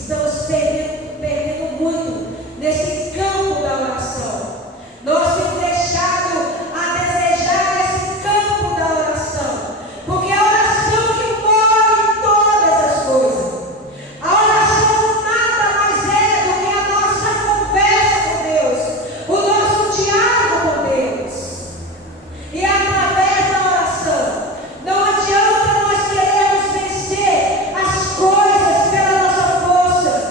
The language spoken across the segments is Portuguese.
estamos perdendo muito nesse campo da oração. Nós temos deixado a desejar esse campo da oração, porque a oração que move todas as coisas. A oração nada mais é do que a nossa conversa com Deus, o nosso diálogo com Deus. E através da oração, não adianta nós queremos vencer as coisas pela nossa força,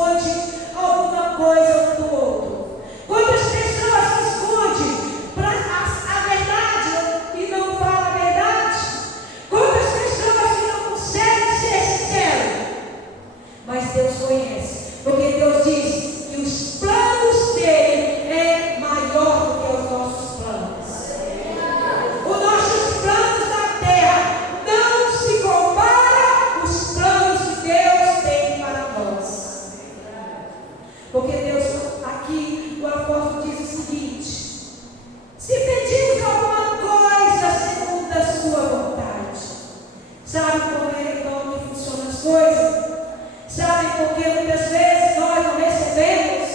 esconde alguma coisa um do outro? Quantas pessoas escondem a verdade e não falam a verdade? Quantas pessoas que não conseguem ser sinceros? Mas Deus conhece, porque Deus diz que os planos dele é maior do que os nossos planos. Os nossos planos na terra não se comparam aos planos que Deus tem para nós. Porque Deus, aqui o apóstolo diz o seguinte: se pedimos alguma coisa segundo a sua vontade. Sabe como que funcionam as coisas? Sabe por que muitas vezes nós não recebemos?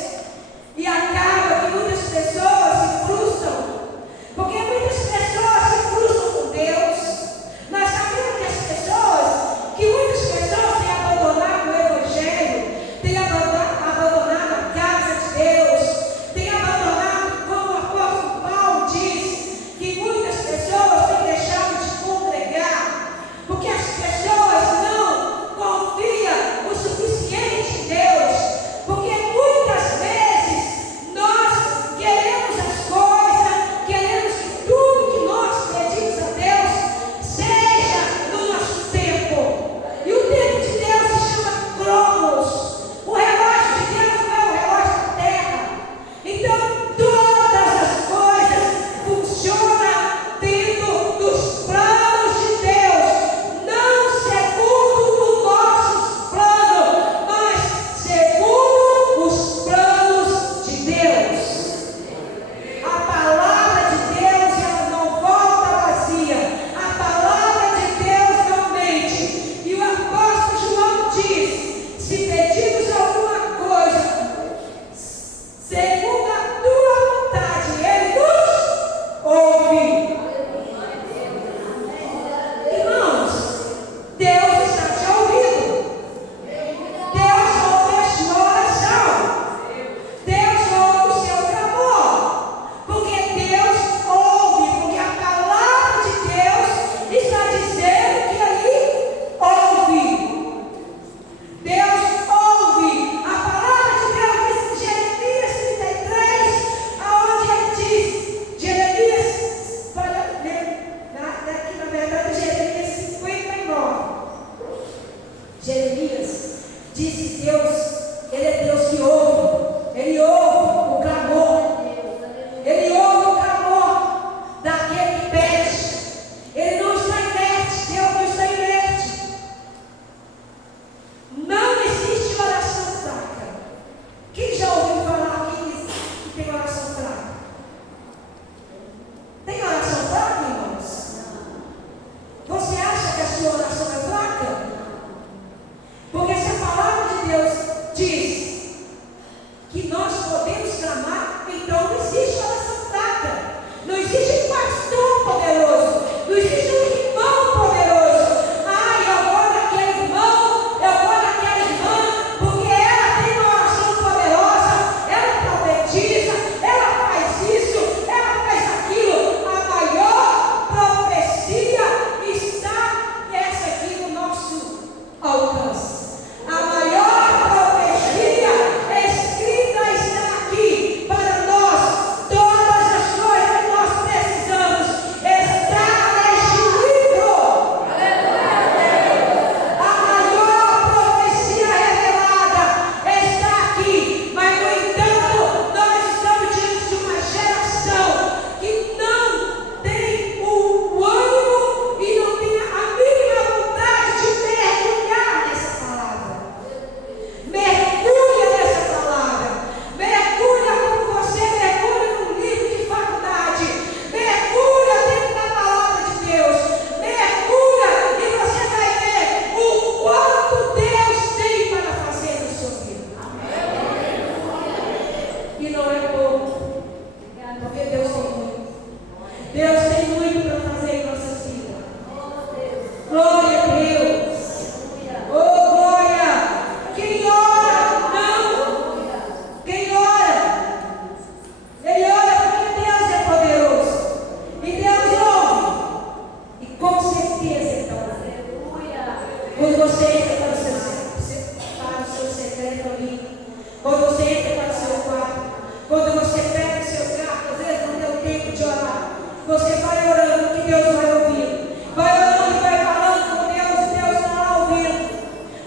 Quando você entra para o seu quarto, quando você pega o seu carro, às vezes não deu tempo de orar, você vai orando que Deus vai ouvir. Vai orando e vai falando com Deus e Deus está lá ouvindo.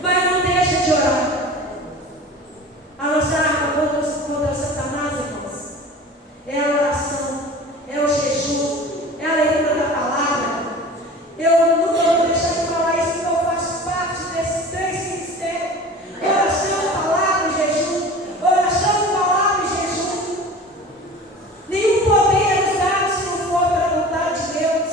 Mas não deixa de orar. A nossa arma contra Satanás, irmãos, é a oração, é o jejum, é a leitura da palavra. Eu nunca vou deixar de falar isso, porque eu faço parte desses três ministérios. Oração, palavra e jejum. Oração, palavra e jejum. Nenhum poder é nos dado se não for pela vontade de Deus.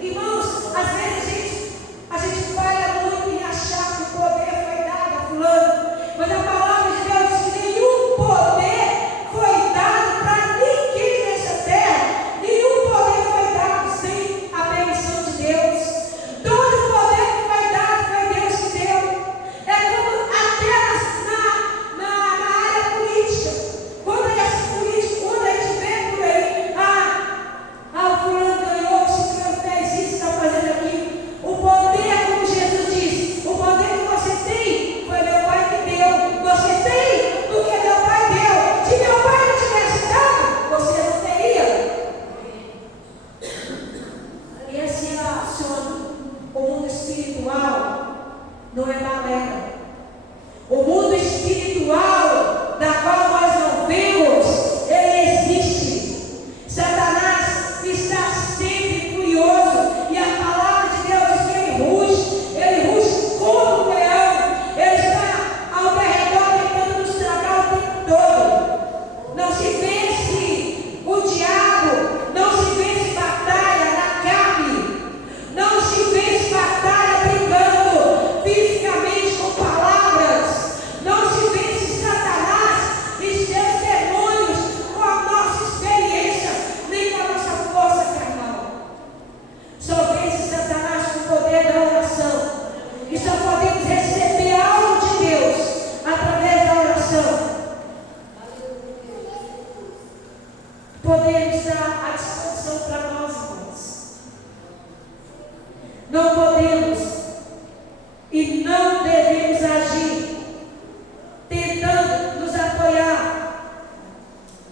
Irmãos, às vezes a gente falha muito em achar que o poder foi dado a fulano, mas a palavra de Deus diz que nenhum poder foi dado para ninguém nessa terra. Nenhum poder foi dado sem a permissão de Deus. Todo o poder que foi dado foi Deus que deu. É como até na área política. Quando a gente vê por aí, o fulano ganhou, o ciclano fez isso, está fazendo aquilo. O poder, como Jesus disse, o poder que você tem foi meu Pai que deu. Você tem porque meu Pai deu. Se meu Pai não tivesse dado, você não teria. E assim funciona. O mundo espiritual não é balela. O mundo espiritual, da qual nós não vemos, ele existe. Satanás está sempre furioso. E a palavra de Deus diz que ele ruge como um leão. Ele está ao redor tentando nos tragar o tempo todo. Não se vence o diabo, não se vence batalha na carne, não se vence batalha brigando fisicamente com palavras, não se vence Satanás e seus demônios com a nossa experiência, nem com a nossa força carnal. Só vence Satanás com o poder da oração. E só podemos receber algo de Deus através da oração. O poder está à disposição para nós, irmãos. Não podemos e não devemos agir tentando nos apoiar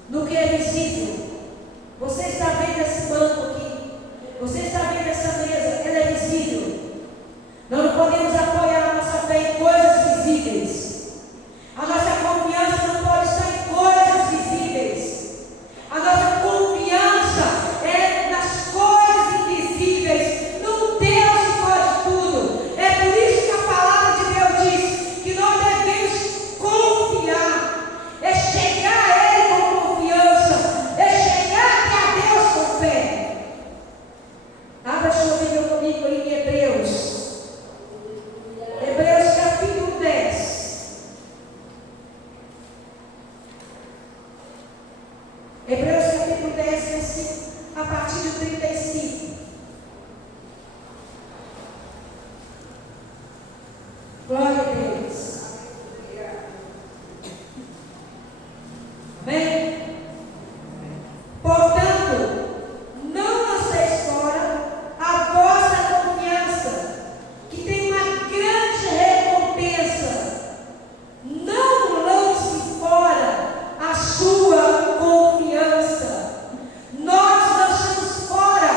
no que é visível. Você está vendo esse banco aqui? Você está vendo essa mesa? Ela é visível. Nós não podemos apoiar a nossa fé em coisas visíveis. A nossa confiança não pode estar em coisas visíveis. A nossa confiança é nas coisas invisíveis, no Deus que pode tudo. É por isso que a palavra de Deus diz que nós devemos confiar. É chegar a Ele com confiança. É chegar até a Deus com fé. Abra sua Bíblia comigo aí em Hebreus. Hebreus capítulo 10. Hebreus capítulo 10, versículo a partir de 35. Glória a Deus. Amém? Portanto, não lanceis fora a vossa confiança, que tem uma grande recompensa. Não lance fora a sua confiança. Nós lançamos fora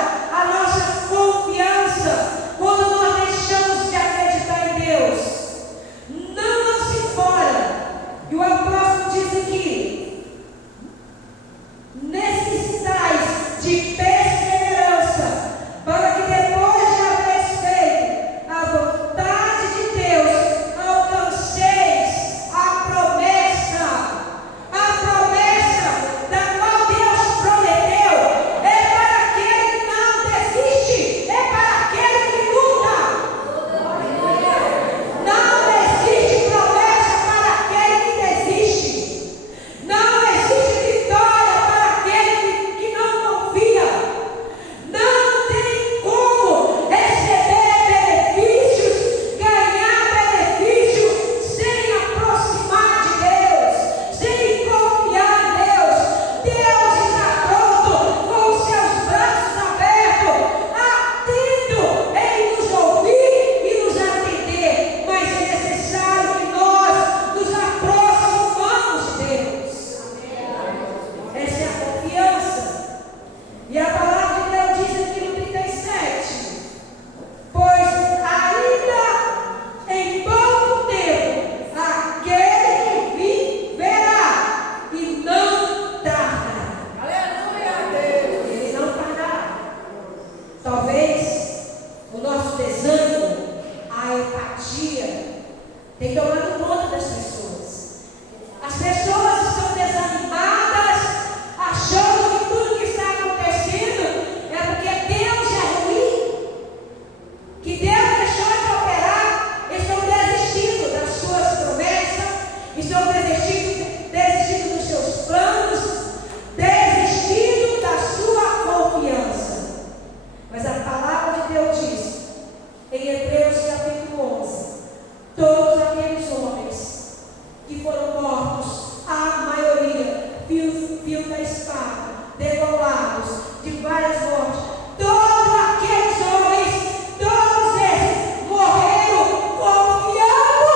degolados de várias mortes. Todos aqueles homens, todos eles morreram confiando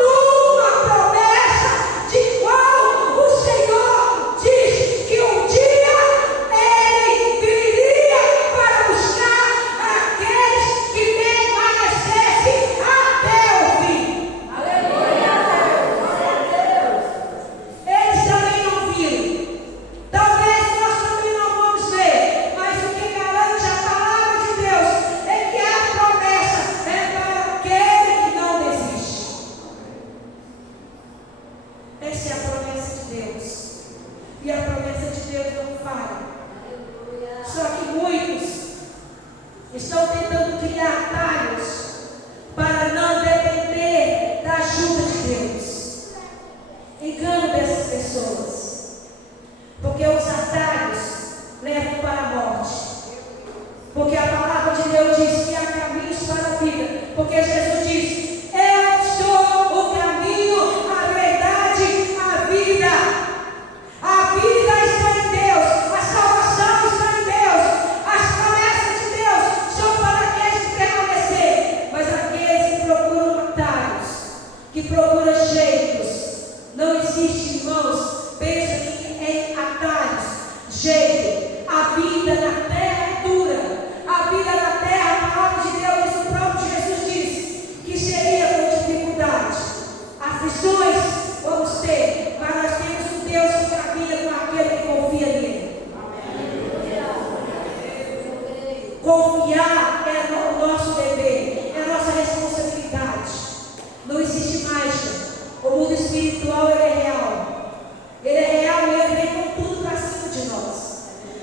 numa promessa de qual o Senhor diz que um dia Ele viria para buscar aqueles que permanecessem até o fim. Aleluia! Eles também não viram. Talvez nós também não vamos ver, mas o que garante a palavra de Deus é que a promessa é para aquele que não desiste. Essa é a promessa de Deus. E a promessa de Deus não falha. Só que muitos estão tentando criar atalhos para não depender da ajuda de Deus. Engano dessas pessoas. Porque os atalhos levam para a morte. Porque a palavra de Deus diz que há caminhos para a vida. Porque Jesus diz: eu sou o caminho, a verdade, a vida. A vida está em Deus, a salvação está em Deus, as promessas de Deus são para aqueles que permanecerem. Mas aqueles que procuram atalhos, que procuram jeitos, não existe, irmãos, pensa em atalhos, jeito. A vida na terra é dura. A vida na terra, a palavra de Deus diz, o próprio Jesus disse que seria com dificuldade. Aflições vamos ter, mas nós temos um Deus que caminha com aquele que confia nele. Confiar é o nosso dever, é a nossa responsabilidade. Não existe mágica. O mundo espiritual ele é real. Ele é real e ele vem com tudo para cima de nós.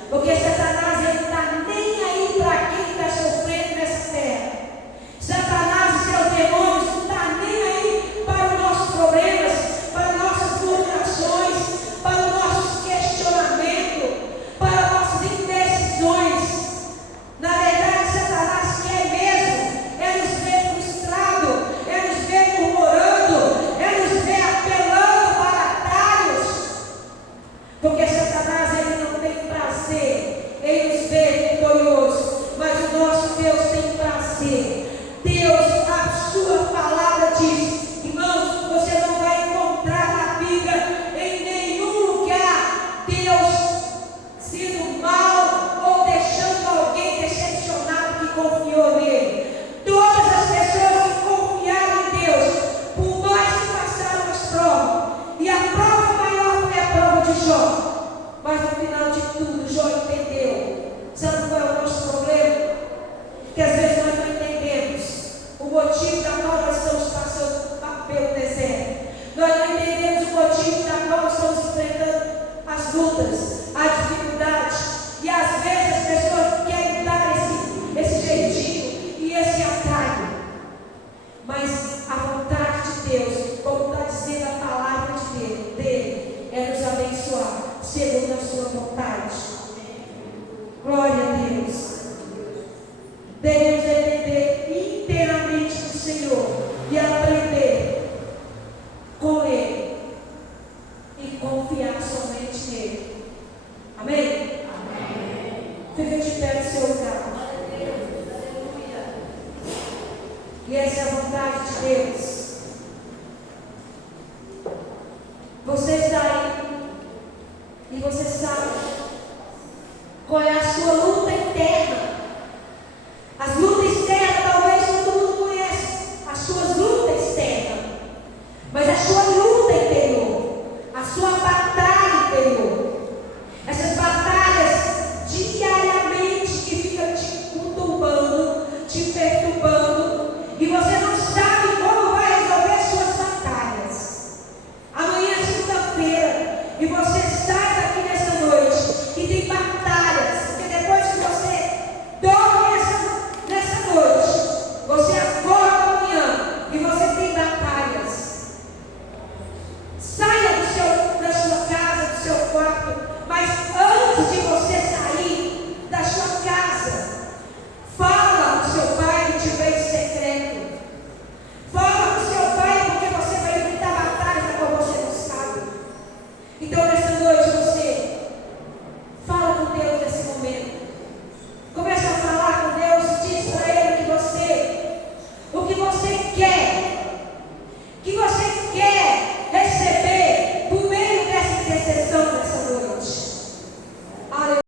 Porque Satanás ele não está nem aí para quem está sofrendo nessa terra. Satanás e seus demônios não estão nem aí para os nossos problemas, para nossas murmurações, para os nossos questionamentos, para nossas indecisões. Na verdade, Satanás quer mesmo é nos ver frustrados, é nos ver murmurando, é nos ver apelando para atalhos. Porque Satanás ele não tem prazer em nos ver vitoriosos, mas o nosso Deus tem prazer. Deus, a sua palavra diz, irmãos, você não vai encontrar na Bíblia em nenhum lugar Deus sendo mal ou deixando alguém decepcionado que confiou nele. Todas as pessoas que confiaram em Deus, por mais que passaram as provas, e a prova maior foi a prova de Jó, mas no final de tudo Jó entendeu. Sabe qual é o nosso problema? Que às vezes nós não entendemos o motivo da qual nós estamos passando pelo deserto. Nós não entendemos o motivo da qual estamos enfrentando as lutas, a dificuldade. E às vezes as pessoas querem dar esse jeitinho e esse atalho. Mas a vontade de Deus, como está dizendo a palavra dele, é nos abençoar segundo a sua vontade. Glória a Deus. Devemos depender inteiramente do Senhor e aprender com Ele e confiar somente nele. Amém? Amém. Fica de pé no seu lugar. E essa é a vontade de Deus. Você está aí e você sabe qual é a sua luta